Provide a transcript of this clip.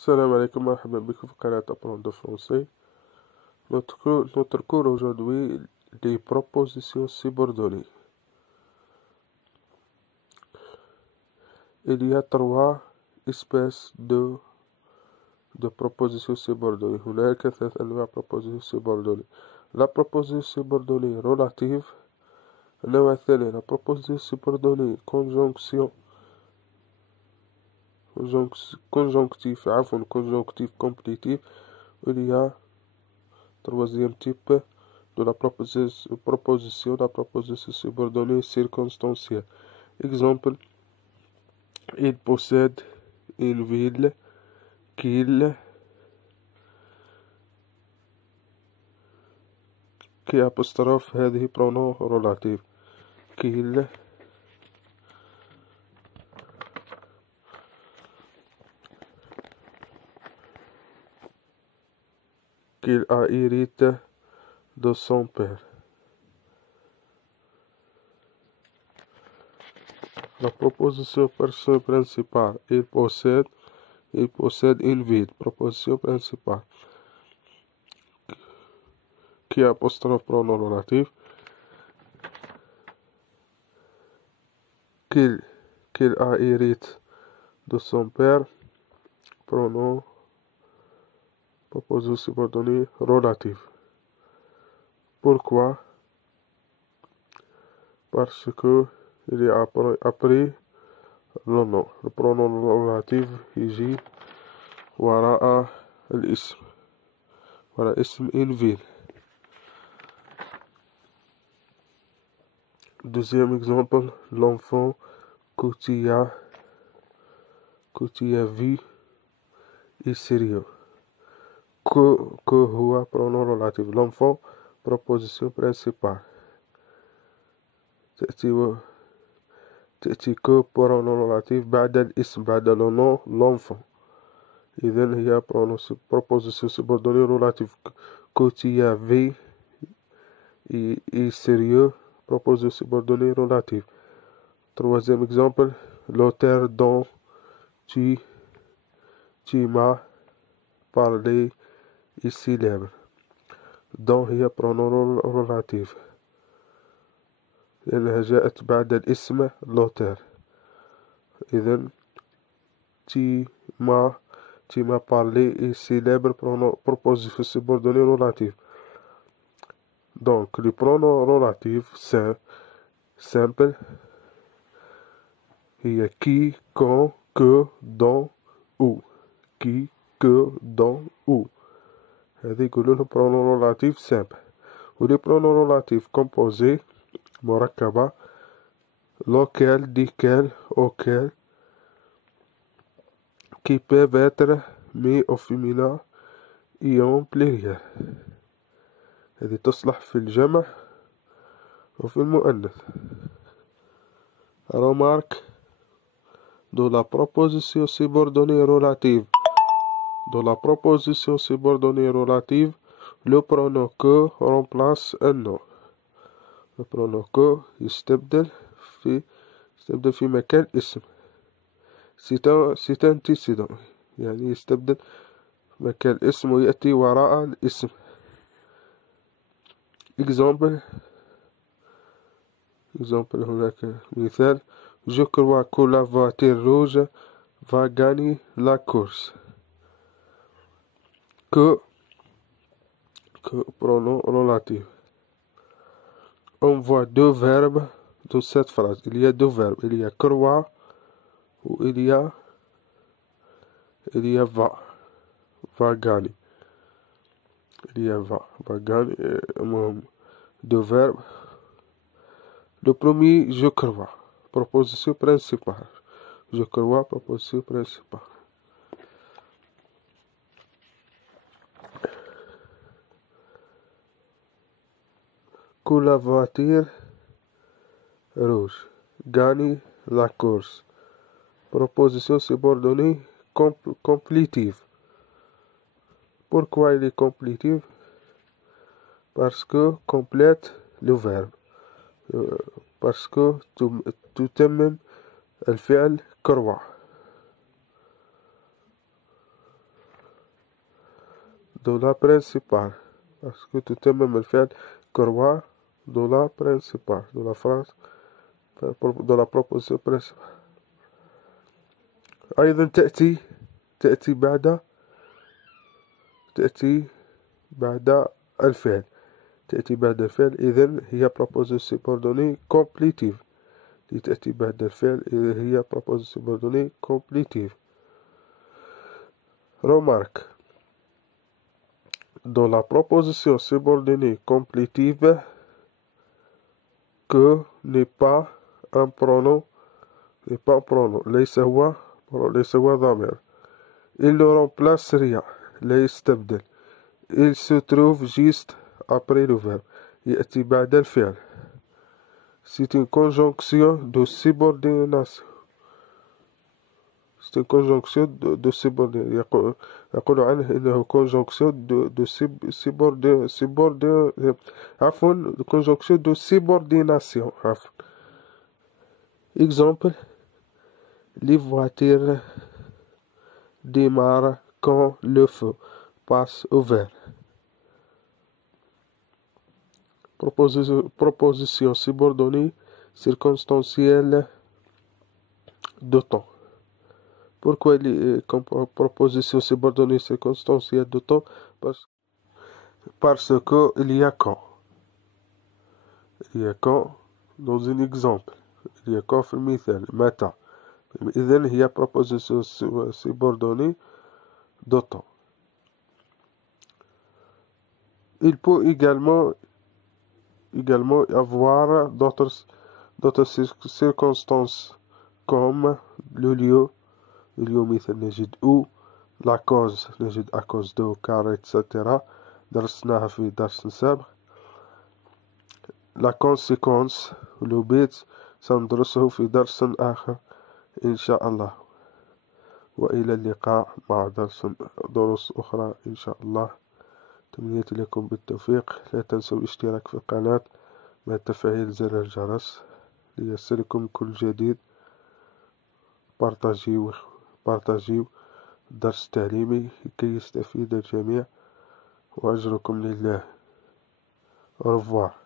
Salam alaikum, marhaba bik في قناة Apprendre de français. Notre cours aujourd'hui, les propositions subordonnées. Il y a trois espèces de propositions subordonnées. هناك ثلاث أنواع propositions subordonnées. La proposition subordonnée relative. النوع الثاني la proposition subordonnée conjonctif complétif. Il y a troisième type de la proposition subordonnée circonstancielle. Exemple, il possède une ville qu'il qui apostrophe هذه pronom relatif qu'il a hérité de son père. La proposition principale, il possède une ville. Proposition principale. Qui apostrophe pronom relatif. Qu'il a hérité de son père. Pronom proposition subordonnée relative. Pourquoi? Parce que il est après le nom. Le pronom relatif يجي وراء الاسم. وراء اسم une ville. Deuxième exemple, l'enfant que tu as vu est sérieux. Que هو pronom relatif. L'enfant proposition principale. تأتي que pronom relatif بعد الاسم بعد le nom l'enfant. إذن هي proposition subordonnée relative. Que tu as vu est sérieux. Proposition subordonnée relative. Troisième exemple, l'auteur dont tu m'as parlé est célèbre. dont هي pronom relative لأنها جاءت بعد الاسم l'auteur. إذن tu m'as parlé est célèbre proposition subordonnée relative. Donc les pronoms relatifs simple هي qui, quand, que, dont, où. qui, que, dont, où. هذه يقولوا لهم pronom relatif simple. ولي pronom relatif composé مركبة lequel, desquels, auquel, qui peuvent être mis au féminin et en pluriel. هذه تصلح في الجمع وفي المؤنث. Remarque de la proposition subordonnée relative. De la proposition subordonnée relative, le pronom que remplace un nom. Le pronom que يستبدل في مكان اسم. C'est un antécédent. يعني يستبدل مكان اسم ويأتي وراء الاسم. Exemple هناك مثال. Je crois que la voiture rouge va gagner la course. Que pronom relatif. On voit deux verbes dans cette phrase. Il y a deux verbes. Il y a croire ou il y a va gagner. Il y a va gagner. Deux verbes. Le premier, je crois. Proposition principale. Je crois, proposition principale. Que la voiture rouge gagne la course. Proposition subordonnée complétive. Pourquoi il est complétive? Parce que complète le verbe. Parce que تتمم الفعل كروة. de la principale. parce que تتمم الفعل croire de la principale de la phrase de la proposition principale. أيضا تأتي بعد الفعل إذن هي proposition subordonnée complétive. تأتي بعد الفعل إذن هي proposition subordonnée complétive. Remarque. Dans la proposition subordonnée complétive, que n'est pas un pronom, ليس هو ضمير. Il ne remplace rien. لا يستبدل. Il se trouve juste après le verbe. يأتي بعد الفعل. C'est une conjonction de subordination. C'est une conjonction de subordination. يقول عنه إنه conjonction conjonction de subordination. Exemple, les voitures démarrent quand le feu passe au vert. Proposition subordonnée circonstancielle de temps. Pourquoi il est comme proposition subordonnée circonstancielle de temps? Parce que il y a quand. Il y a quand dans un exemple. Il y a quand في المثال متى. إذن هي proposition subordonnée de temps. Il peut également avoir d'autres circonstances comme le lieu مثل نجد où, la cause نجد à cause de, car etc. درسناها في درس سابق. la conséquence le بيت سندرسه في درس آخر إن شاء الله. وإلى اللقاء مع دروس أخرى إن شاء الله. تمنيتي لكم بالتوفيق. لا تنسوا الاشتراك في القناة مع تفعيل زر الجرس ليصلكم كل جديد. بارتاجيو درس تعليمي كي يستفيد الجميع. وأجركم لله. au revoir.